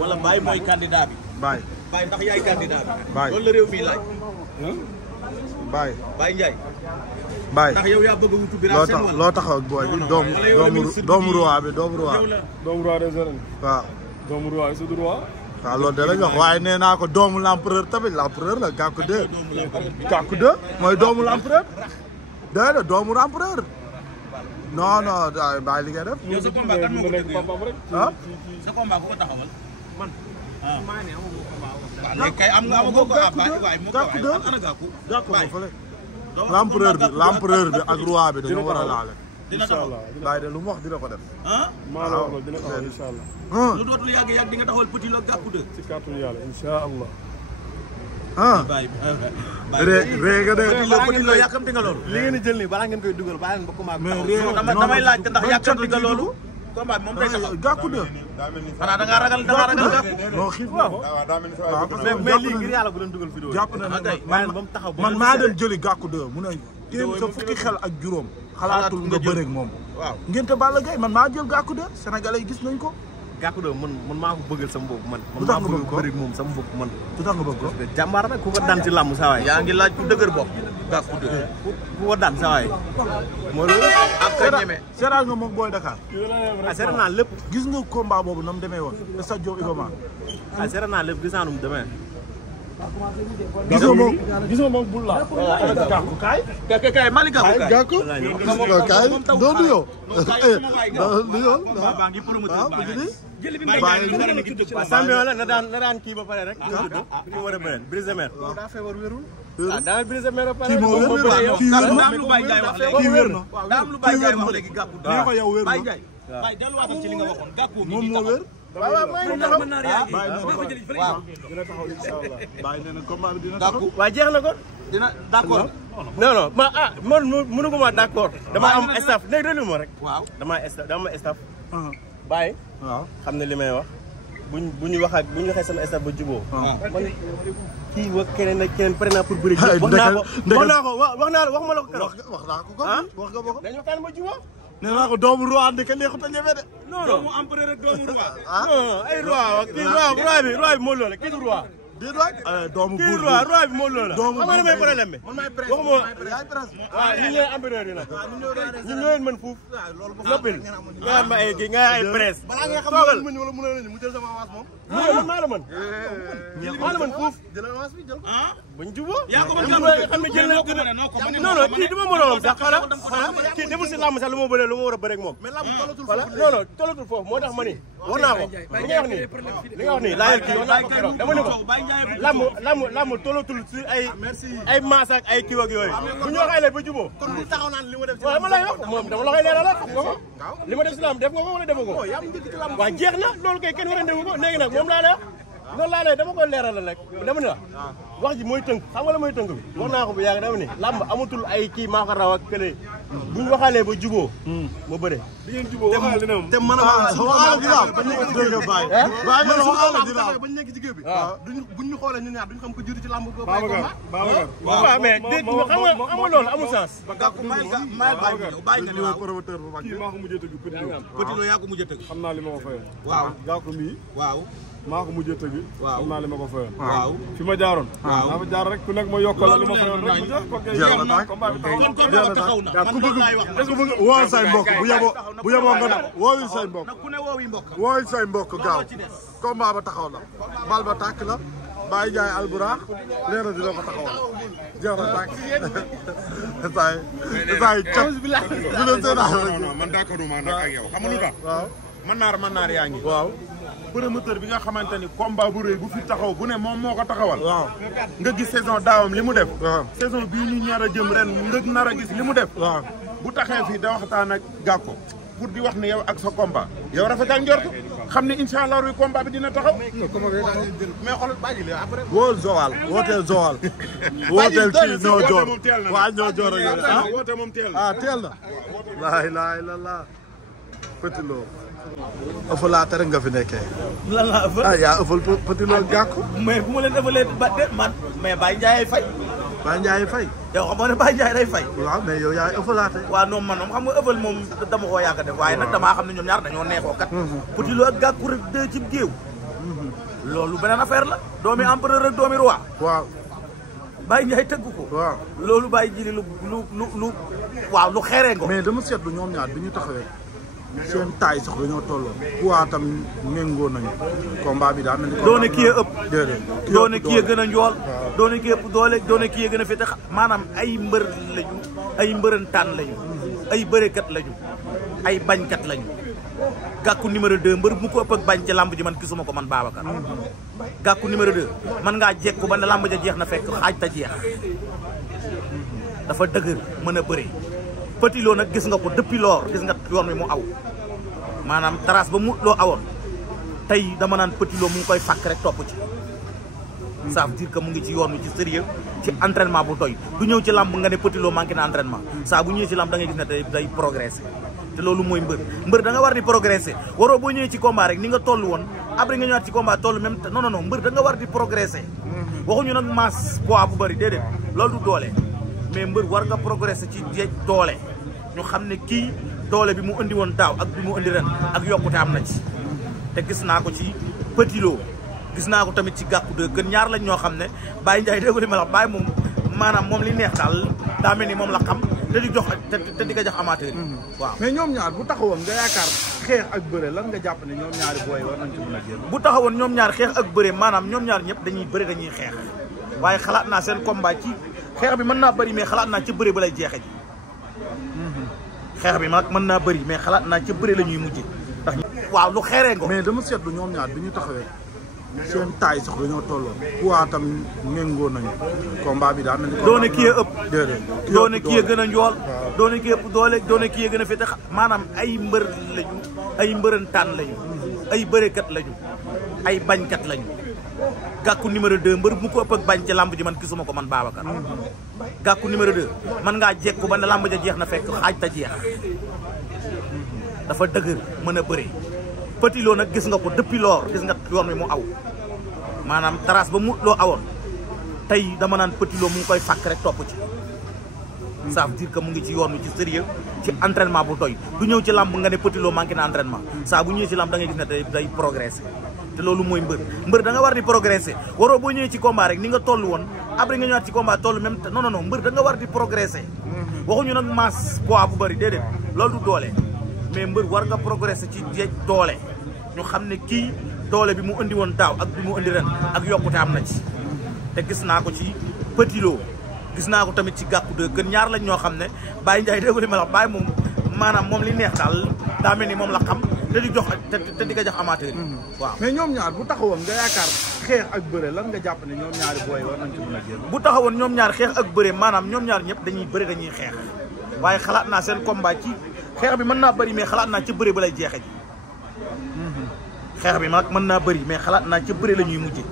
wala Baye mooy candidat bi. Baye. Baye ndax yaay candidat bi. Baye loolu la réew mi laaj. Baye. Baye Ndiaye. Baye ndax yow yaa bëgg a wutu Bira Sène wala loo taxaw ak booy bi doomu roi bi doomu roi. doomu roi des arènes. waaw. doomu roi est-ce que roi. waaw loolu de la ñu wax waaye nee naa ko doomu l'empereur tamit l'empereur la Gackou 2. Gackou 2 mooy doomu l'empereur. déedéet doomu l'empereur. non non bàyyi li nga def. yow sa combat kan moo ko dëgg ah. sa combat ku ko taxawal. man. waaw léegi kay am nga amagoo ko ah waaye mu ko waaye ana Gackou. Gackou ba fële. l'empereur bi ak roi bi dañoo war a laale. dina taxaw bàyyi de lu mu wax dina ko def. maa la wax dina taxaw incha allah. lu dootul yàgg di nga taxawal Petit Lo Gackou 2. ci kàttanu yàlla incha allah. réer nga de. Petit Lo yàkkamti nga loolu. li ngeen di jël nii balaa ngeen koy dugal bàyyi leen ba combat bi. mais damay laaj ndax yàkkamti nga loolu. combat bi moom day taxaw. Gackou 2. xanaa da ngaa ragal Gackou. non xiif na ko. mais lii ngir yàlla bu leen dugal vidéo. jàpp na ne bàyyi leen ba mu taxaw. man maa dem jëli Gackou 2 mu ne téem sa fukki xel ak juróom. xalaatul nga bëreeg moom. waaw ngente Balla Gaye man maa jël Gackou 2 sénégalais yi gis nañ ko. Gackou 2 man maa ko bëggal sama bopp man. lu tax nga bëgg ko bëri moom sama bopp man. lu tax nga bëgg ko. jàmbaar nag ku ko daan ci làmb saa waay. yaa ngi laaj ku dëgër bopp. Gackou 2. ku ko daan saa waay. moo loolu. ak ka ñeme. seetaan nga moom Boy Dakar. seetaan naa lépp. gis nga combat boobu na mu demee woon stade Iba Mar. seetaan naa lépp gis naa nu mu demee. gisoo moom bul la. Gackou kaay. kaay Malick Gackou kaay. Gackou kaay doo nuyoo. nuyoo baa ngi promoteur baa ngi jëli bi champion la na daan kii ba pare rek. ki war a bëre Brise Mer. daa feebar wérul. daa Brise Mer ba pare. kii moo wér kii wér na daam lu Baye Ndiaye wax léegi. kii wér na daam lu Baye Ndiaye wax léegi Gackou. nee ko yow wér na Baye Ndiaye. Baye delluwaatal ci li nga waxoon Gackou moom moo wér. waaw maa ngi taxaw. waaw. dina taxaw incha allah. bàyyi nee na combat bi dina taxaw. waaw jeex na ko. dina d'accord. non man mënuguma d'accord. dama am staff léegi déglu ma rek. waaw dama staff. Baye. waaw xam ne li may wax. bu ñu waxee sama staff ba jubóo. man kii wa keneen ak keneen pare naa pour bëri. wax naa ko wax naa la ko keroog. wax naa ko ko wax nga ba ko. dañu waxtaan ba jubóo. nee naa ko doomu roi andi ka neexut a ñeme de. non doomu empereur ak doomu roi. non ay roi kii roi bi moo loolu kii du roi. déet waay doomu buur kii roi bi moo loolu. xam nga damay problème bi. waxuma waaw ñun ñooy empereur yi nag. ñun ñoo leen mën fuuf. noppil nga am ay kii nga ay presse. balaa nga xam ne mën wala mënoo leen mu jël sama avance moom. maa la mën. maa la mën fuuf. jël avance bi jël. bañ jubóo. yaa ko mën xam ne jël na non non kii du ma mënoon sax xanaa kii deful si làmb sax lu ma bëree lu ma war a bëree ak moom. mais làmb tollatul voilà non non tollatul foofu moo tax ma ni wax naa ko li nga wax nii laajal kii wax naa ko keroog dama ne ko làmb tollatul si ay maas ak ay kii ak yooyu bu ñu waxee la ba jubóo. kon bu taxaw naan li ma def ci waaw dama lay wax moom dama la koy leeral xam nga ko li ma def si làmb def nga ko wala defoo ko. waaw jeex na loolu kay kenn war a defu ko léegi nag moom laa lay wax loolu laa lay dama koy leeralal rek dama ne la wax ji mooy tënk xam nga la mooy tënk bi wax naa ko bu yàgg dama ne làmb amatul ay kii maa ko raw ak kële buñ waxaalee ba jubóo ma bëre di ngeen jubóo waxaale na te mën a waxaale dina am bañ nekk ci géew bi bàyyi waxaale dina am bañ nekk ci géew bi buñ ñu xoolee ñu ñaar duñ xam ko jiitu ci làmb boobu Babacar waaw mais dégg nga xam nga loolu amul sens Gackou may bàyyi nga ni waaw. promoteur bu mag kii maa ko mujjee tëgg Petit Lo yaa ko mujj a tëgg. xam naa li ma ko fayoon. waaw Gackou mii waaw. maa ko mujjee tëgg. waaw xam naa li ma ko fayoon. waaw. fi ma jaaroon. waaw naa fa jaar rek ku nekk ma yokkal li ma fayoon rek mu jël ko kay. jeex na combat bi taxaw kon combat taxaw na ku man bëgg laay wax. ku bëgg woo say mbokk bu yeboo nga nag wooyu say mbokk nag ku ne woowi mbokk. wooyu say mbokk gaaw combat ba taxaw na bal ba tàkk la Baye Ndiaye Albourakh nee na dina ko taxawal jeex na tàkk saa yi cap bi la non man d'accord ma nag ak yow xam nga lu tax waaw man naar yaa ngi waaw promoteur bi nga xamante ni combat bu rëy bu fi taxaw bu ne moom moo ko taxawal waaw nga gis saison daawam li mu def waaw saison bii ñu ñaar a jëm ren nga nar a gis li mu def waaw bu taxee fii da waxtaan ak Gackou pour di wax ne yow ak sa combat yow rafetal njort xam ne incha allah ruy combat bi dina taxaw mais xoolal bàyyi li après wóol Joal wooteel Joal wooteel kii ñoo joor waa ñoo joor ak yooyu ah woote moom teel ah teel na laa ilaaha illallaah Petit Lo ëffalaate rek nga fi nekkee lan laa ëffal ah yaa ëffal Petit Lo Gackou mais bu ma leen ëffalee ba de man mais Baye Ndiaye fay. Baye Ndiaye fay yow xam nga ne Baye Ndiaye day fay. waaw mais yow yaay ëffalaate waaw non man moom xam nga ëffal moom dama koo yàgg def waaye nag damaa xam ne ñoom ñaar dañoo neexoo kat. Petit Lo ak Gackou rek de ci géew loolu beneen affaire la doomi empereur ak doomi roi waaw Baye Ndiaye tëgg ko waaw loolu Baye Jili lu waaw lu xeeree ngo mais dama seetlu ñoom ñaar bi ñu taxawee seen taay sax dañoo tolloo poids tamit méngoo nañu combat bi daan nañu doone kii a ëpp déedéet doone kii a gën a njool doone kii ëpp doole doone kii a gën a féete maanaam ay mbër lañu ay mbërëntaan lañu ay bërekat lañu ay bañkat lañu Gàkku numéro 2 mbër mu ko ëpp ak bañ ci làmb ji man gisuma ko man Babacar Gàkku numéro 2 man ngaa jekku ba ne làmb ja jeex na fekk xaaj ta jeex dafa dëgër mën a bëre Petit Lo nag gis nga ko depuis lors gis nga yoon wi mu aw maanaam trace ba mu loo awoon tey dama naan Petit Lo mu ngi koy fàkk rek topp ci ça veut dire que mu ngi ci yoon wi ci sérieux ci entraînement bu doy du ñëw ci làmb nga ne Petit Lo manqué na entraînement saa bu ñëwee ci làmb da ngay gis ne day progresser te loolu mooy mbër da nga war di progresser waroo boo ñëwee ci combat rek ni nga toll woon après nga ñëwaat ci combat toll même non mbër da nga war di progresser waxuñu nag masse poids bu bëri déedéet loolu du doole mais mbër war nga progresser ci doole ñu xam ne kii doole bi mu indi woon daaw ak bi mu indi ren ak yokkute am na ci te gis naa ko ci Petit Lo gis naa ko tamit ci Gàkku de gën ñaar lañ ñoo xam ne Baye Ndiaye dégg li ma la wax Baye moom maanaam moom li neex daal daa mel ni moom la xam te di jox te di ko jox amateur yi waaw mais ñoom ñaar bu taxawoon nga yaakaar xeex ak bëre lan nga jàpp ne ñoom ñaari booy war nañ ci mën a génn bu taxawoon ñoom ñaar xeex ak bëre maanaam ñoom ñaar ñëpp dañuy bëre dañuy xeex waaye xalaat naa seen combat ci xeex bi mën naa bëri mais xalaat naa ci bëre ba lay jeexe ji xeex bi nag mën naa bëri mais xalaat naa ci bëre la ñuy mujje ndax waaw lu xeeree ngo mais dama seetlu ñoom ñaar bi ñu taxawee seen taay sax dañoo tolloo poids tamit méngoo nañu combat bi daan nañu doone kii a ëpp déedéet doone kii a gën a njool doone kii ëpp doole doone kii a gën a féete maanaam ay mbër lañu ay mbërëntaan lañu ay bërekat lañu ay bañkat lañu Gàkku numéro 2 mbër mu ko ëpp ak bañ ci làmb ji man gisuma ko man Babacar Gàkku numéro 2 man ngaa jekku ba ne làmb ja jeex na fekk xaaj ta jeex dafa dëgër mën a bëre Petit Lo nag gis nga ko depuis lors gis nga yoon wi mu aw maanaam trace ba mu loo awoon tey dama naan Petit Lo mu ngi koy fàkk rek topp ci ça veut dire que mu ngi ci yoon wi ci sérieux ci entraînement bu doy du ñëw ci làmb nga ne Petit Lo manqué na entraînement saa bu ñëwee ci làmb da ngay gis ne day progresser te loolu mooy mbër da nga war di progresser waroo boo ñëwee ci combat rek ni nga toll woon après nga ñëwaat ci combat toll même non mbër da nga war di progresser waxuñu nag masse poids bu bëri déedéet loolu du doole mais mbër war nga progresser ci doole ñu xam ne kii doole bi mu indi woon daaw ak bi mu indi ren ak yokkute am na ci te gis naa ko ci Petit Lo gis naa ko tamit ci Gàkku de gën ñaar lañ ñoo xam ne Baye Ndiaye dégg li ma la wax Baye moom maanaam moom li neex daal daa mel ni moom la xam te di jox te di ko jox amateur yi waaw mais ñoom ñaar bu taxawoon nga yaakaar xeex ak bëre lan nga jàpp ne ñoom ñaari booy war nañ ci mën a génn bu taxawoon ñoom ñaar xeex ak bëre maanaam ñoom ñaar ñëpp dañuy bëre dañuy xeex waaye xalaat naa seen combat ci xeex bi mën naa bëri mais xalaat naa ci bëre ba lay jeexe ji xeex bi nag mën naa bëri mais xalaat naa ci bëre la ñuy mujje